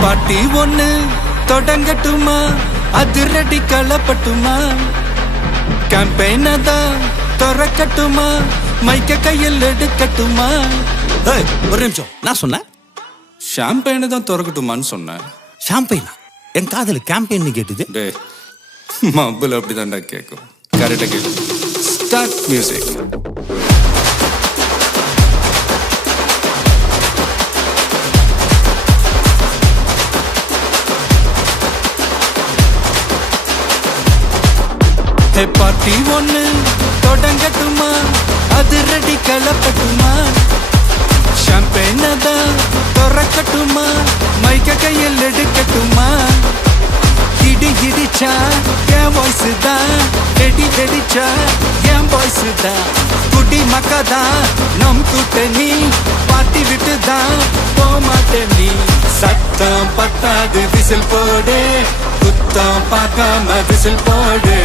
பாட்டி ஒண்ணு தொடங்கட்டுமா, அதிரடி களப்பட்டுமா, கேம்பெயின தான் திறக்கட்டுமா, மைக்க கையில் எடுக்கட்டுமா. ஒரு நிமிஷம், நான் சொன்னேன் ஷாம்பெயினை தான் திறக்கட்டுமான்னு சொன்னேன். ஷாம்பெயினா? என் காதல் கேம்பெயின் கேட்டுது. டே மப்பிள் அப்படிதான்டா கேட்கும். கரெக்டா கேட்கும். Start music. பார்ட்டி ஒண்ணு தொடங்கட்டுமா, அதிரடி களப்பட்டுமா, ஷாம்பெயின தான் திறக்கட்டுமா, மைக்க கையில் எடுக்கட்டுமா. இடி இடிச்சா என் வாய்ஸ் தான், வெடி வெடிச்சா என் வாய்ஸ் தான், குடி மக்கதான் நம் கூட்டணி, பாட்டி விட்டு தான் போமாட்டேன் நீ. சத்தம் பத்தாது விசில் போடு, குத்தம் பார்க்காம விசில் போடு,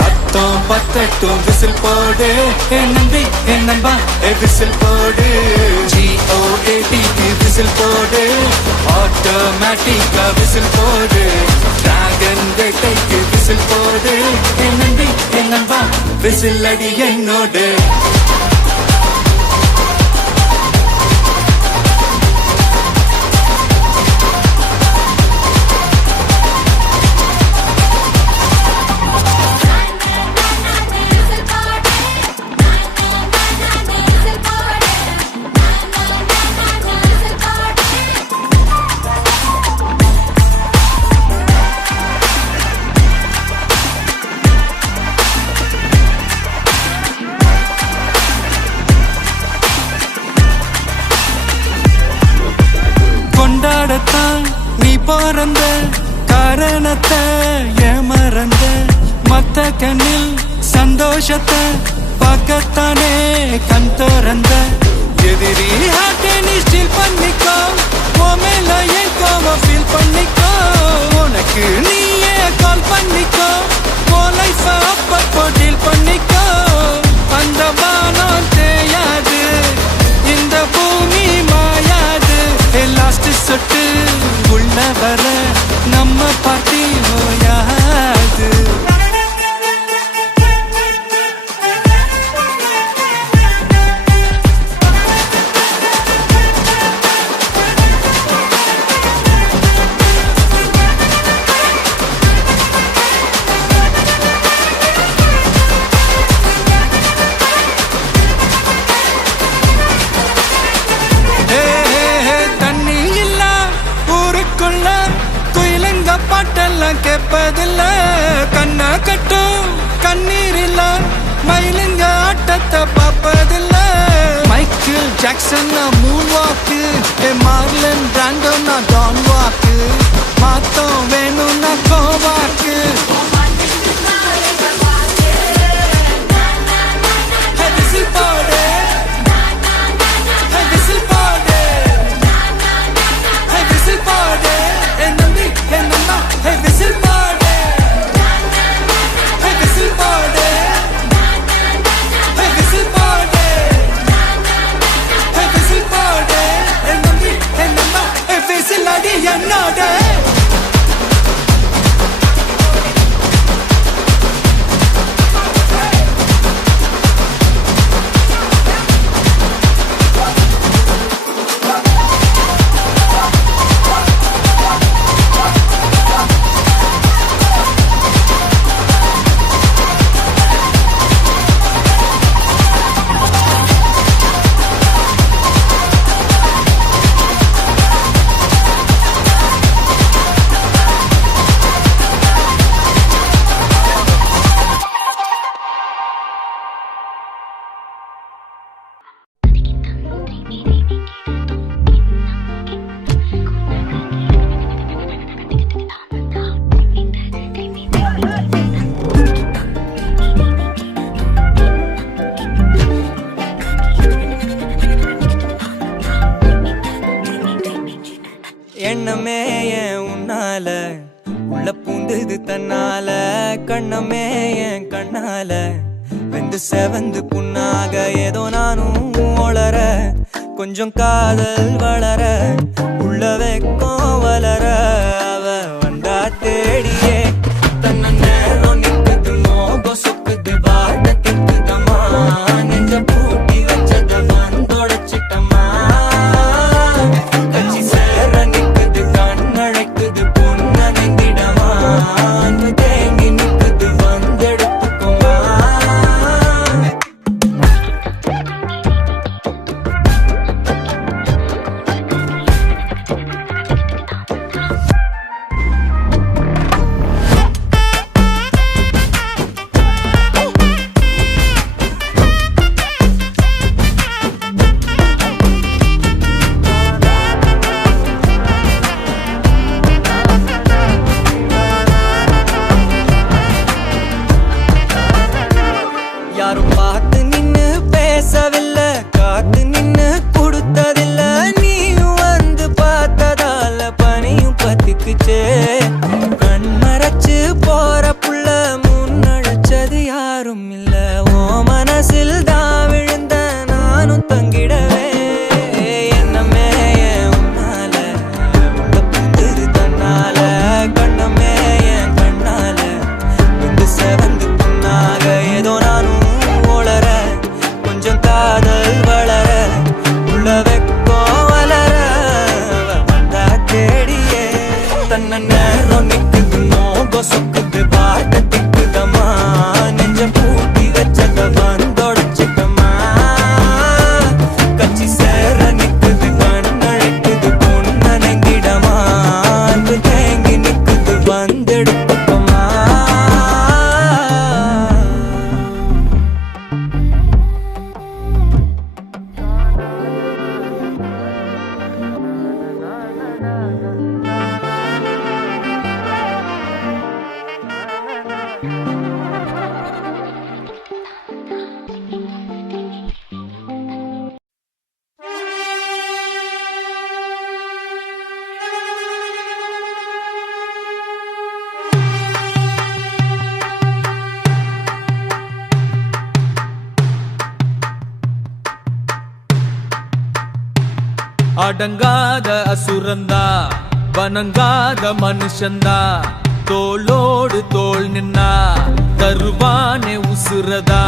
ரத்தம் பத்தட்டும் விசில் போடு, என் நம்பி என் நம்பா விசில் போடு, GOAT விசில் போடு, ஆட்டோமேட்டிக்கா விசில் போடு, டிராகன் வேட்டைக்கு விசில் போடு, என் நம்பி என் நம்பா விசில் அடி என்னோடு. கொண்டாடத்தான் நீ பிறந்த காரணத்தை ஏமறந்த, மத்த கண்ணில் சந்தோஷத்தை பார்க்கத்தானே கண் திறந்த. எதிரி ஹார்ட்டை நீ ஸ்டீல் பண்ணிக்கோ, மேல என் கோவம் ஃபீல் பண்ணிக்கோ, உனக்கு நீயே கால் பண்ணிக்கோ, உன் லைஃப அப்பப்போ டீல் பண்ணிக்கோ. அந்த வானம் தேயாது, இந்த பூமி மாயாது, லாஸ்ட் சொட்டு உள்ள வர நம்ம பார்ட்டி ஓயாது. பாட்டெல்லாம் கேட்பதில்ல, கண்ணா கட்டும் கண்ணீர் இல்ல, மயிலுங்க ஆட்டத்தை பார்ப்பதில்ல. மைக்கேல் ஜாக்சன் மூன் வாக்கு, மார்லன் பிராண்டோ நான் டான் வாக்கு, மாத்தம் வேணும்னா கோவாக்கு. எண்ணமே ஏன் உன்னால உள்ள பூந்தது தன்னால, கண்ணமே என் கண்ணால வெந்து செவந்து புண்ணாக ஏதோ நானும் ஒளர, கொஞ்சம் காதல் வளர, உள்ள உள்ள வெக்கம் வளர அவ வந்தா தேடியே தன்ன நேரம் நிக்குது மோகம் சொக்குது வாட்ட திக்குதம்மா நெஞ்ச பூட்டி வச்சத வந்தொடச்சிட்டம்மா கட்சி சேர நிக்குது கண்ணழைக்குது பொண்ண நெந்திடமா அன்பு தேங்கி நிக்குது வந்தெடுத்துக்குமா யாரும் பார்த்து நின்னு பேசவில்லை காத்து நின்னு கொடுத்ததில்ல நீயும் வந்து பார்த்ததால பனியும் பத்திக்குச்சே கண் மறைச்சு போற புள்ள முன்னழைச்சது யாரும் இல்ல ஓ மனசில் தான் விழுந்த நானும் தங்கிடவே என்னமே உன்னால உள்ள புந்தது தன்னால கண்ணமே என் கண்ணால வந்து செவந்து புண்ணாக ஏதோ நானும் ஒளர கொஞ்சம் காதல் வளர உள்ள வெக்கம் வளர அவ வந்தா தேடியே தன்ன நேரம் நிக்குது மோகம் சொக்குது வாட்ட திக்குதம்மா நெஞ்ச பூட்டி வச்சத வந்தொடச்சிட்டம்மா கட்சி சேர நிக்குது கண்ணழைக்குது பொண்ண நெங்கிடமா அன்பு தேங்கி நிக்குது வந்தெடுத்துக்குமா அடங்காத அசுரந்தா வணங்காத மனுஷந்தா தோளோடு தோள் நின்னா தருவானே உசுரதா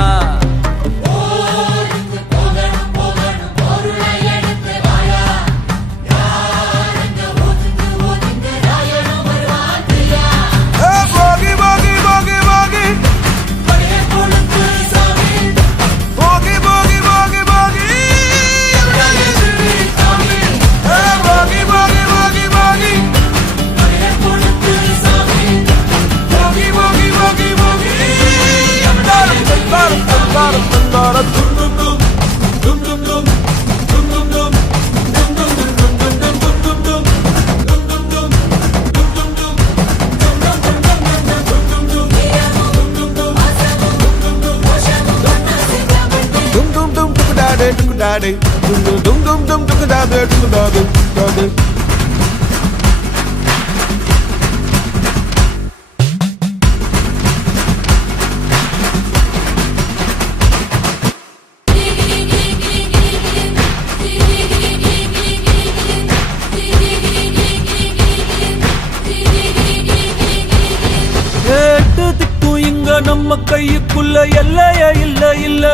நம்ம கையுக்குள்ள எல்லைய இல்ல இல்ல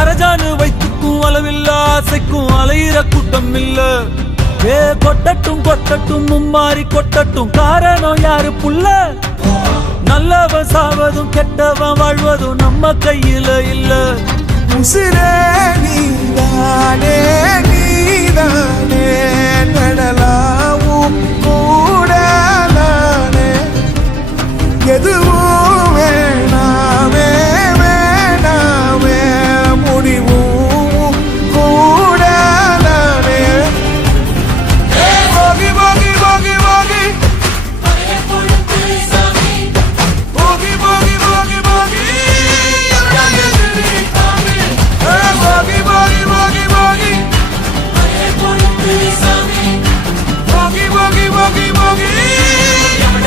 அரஜானு வைத்துக்கும் அளவில்ல ஆசைக்கும் அலையிற கூட்டம் இல்ல ஏ கொட்டட்டும் கொட்டட்டும் மும்மாறி கொட்டட்டும் காரணம் யாரு புள்ள நல்லவன் சாவதும் கெட்டவன் வாழ்வதும் நம்ம கையில இல்ல உசிரே நீதானே நீதானே நடலாவும் கூட நானே எதுவும் வேணாமே வேணாமே முடிவும் கூட நானே போகி போகி போகி போகி போகி போகி போகி போகி Boogie, boogie, boogie, boogie. Boogie, boogie, boogie, boogie.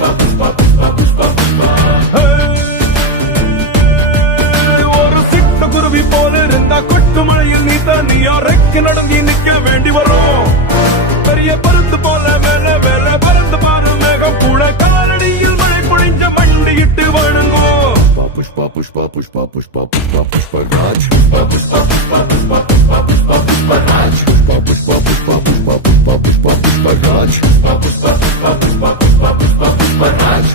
நடுக்கி நடுங்கி நிக்க வேண்டி வரும். பெரிய பருந்து போல மேல மேல பறந்து பாரு மேகம் கூட காலடியில் மழை பொழிஞ்ச மண்டியிட்டு வணங்கும். Pushpa, pushpa, pushpa, pushpa, pushpa, pushpa, Raj. Pushpa, pushpa, pushpa, pushpa, pushpa, pushpa, pushpa, Raj. Pushpa, pushpa, pushpa, pushpa, pushpa, pushpa, pushpa, Raj. Pushpa, pushpa, pushpa, pushpa, pushpa, pushpa, pushpa, Raj.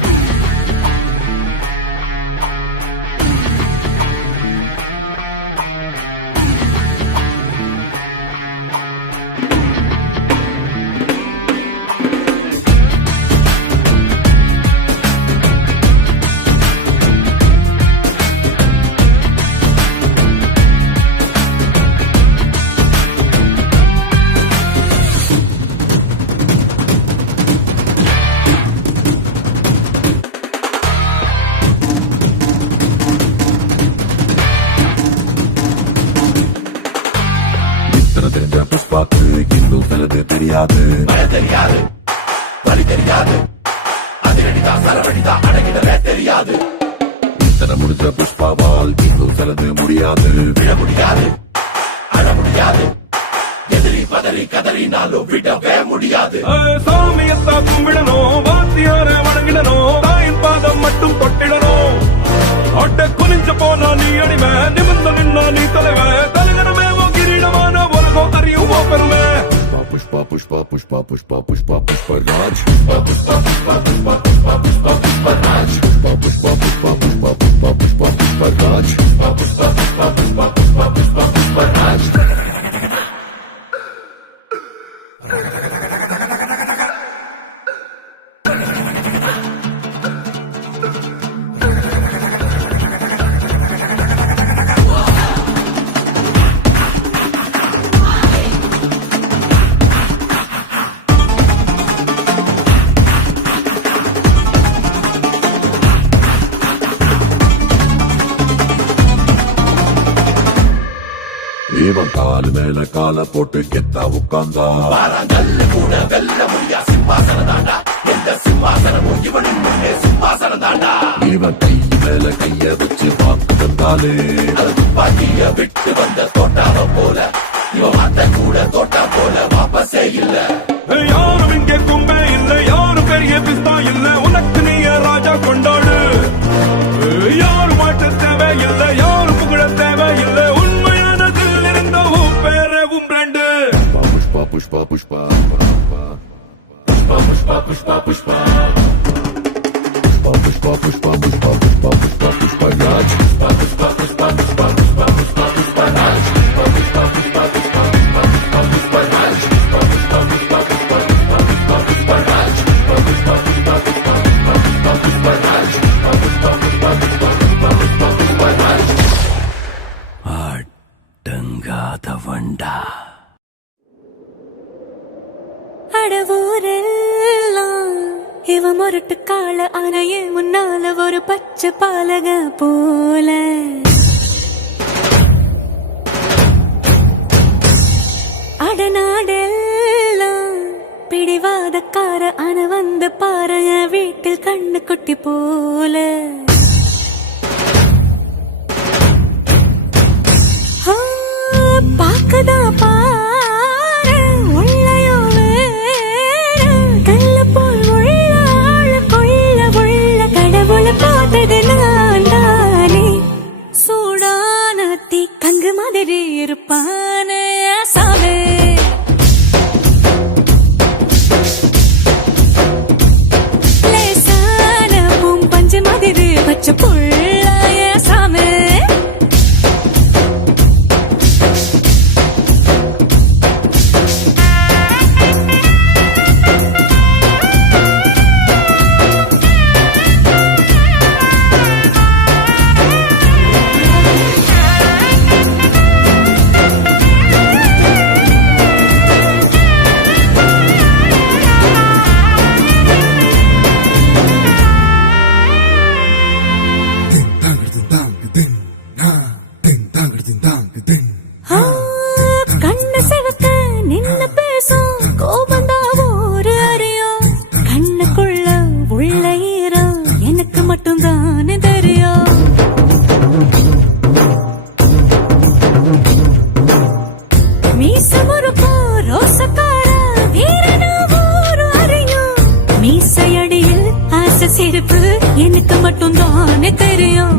தெரிஞ்ச புஷ்பாக்கு இன்னும் சிலது தெரியாது. தெரியாது, வழி தெரியாது, அதிரடிதா சரவடிதா அடங்கிடவே தெரியாது. இத்தனை முடிஞ்ச புஷ்பாவால் இன்னும் சிலது முடியாது. விட முடியாது, அழ முடியாது, எதிரி பதறி கதறினாலும் விடவே முடியாது. சாமியத்தான் கும்பிடணும், வாத்தியார வணங்கிடணும், தாயின் பாதம் மட்டும் தொட்டிடணும். அட்ட குனிஞ்ச போனா நீ அடிமை, நிமிர்ந்து நின்னா நீ தலைவன். தலைவனமே கிரீடமான உலகம் அறியும் பெருமை. Pushpa, pushpa, pushpa, pushpa, pushpa, pushpa, Raj. Pushpa, pushpa, pushpa, pushpa, pushpa, pushpa, pushpa, Raj. Pushpa, pushpa, pushpa, pushpa, pushpa, pushpa, pushpa, Raj. Pushpa, pushpa, pushpa, pushpa, pushpa, pushpa, pushpa, Raj. இவன் காலு மேல கால போட்டு கெத்தா உட்கார்ந்தா. கூட வெல்ல முடியா சிம்மாசனம் தாண்டா. எந்த சிம்மாசனமும் இவனின் முன்னே சிம்மாசனம் தாண்டா. இவன் கை மேல கைய வச்சு பார்த்து வந்தாலே அது துப்பாக்கிய விட்டு வந்த தோட்டாவ போல. இவன் மாத்த கூட தோட்டா போல வாபஸே இல்ல. யாரும் இங்கே கும்பே இல்ல, யாரும் பெரிய பிஸ்தா இல்ல. உனக்கு நீய ராஜா கொண்டாடு. யாரும் மாட்ட தேவை இல்ல, யாரும் புகழ தேவை இல்ல. உண்மையானதில் இருந்த உன் பேரே உன் brand. Pushpa, pushpa, pushpa, pushpa, pushpa, pushpa, pushpa, pushpa, pushpa, pushpa, pushpa, pushpa, pushpa, pushpa, Raj. Pushpa, pushpa, pushpa, pushpa, pushpa, pushpa, pushpa, Raj. Pushpa, pushpa, pushpa, pushpa, pushpa, pushpa, pushpa, Raj. Pushpa, pushpa, pushpa, pushpa, pushpa, pushpa, pushpa, Raj. Pushpa, pushpa, pushpa, pushpa, pushpa, pushpa, pushpa, Raj. Pushpa, pushpa, pushpa, pushpa, pushpa, pushpa, pushpa, Raj. அடங்காதவண்டா. அடவூரெல்லாம் இவ முரட்டு கால அணையே முன்னால ஒரு பச்சை பாலக போல. அடநாடெல்லாம் பிடிவாதக்கார அண வந்து பாரு வீட்டில் கண்ணு குட்டி போல. பாக்கதா பாரு உள்ளயோ வேற கல்ல போல் உள்ள கொள்ள உள்ள கடவுளை பார்த்தது நான் தானே. சூடான தீ கங்கு மாதிரி இருப்பானே சாவே. லேசான பூம் பஞ்சு மாதிரி பச்சை புள்ளாய சாமே. எனக்கு மட்டும் தானே தெரியும்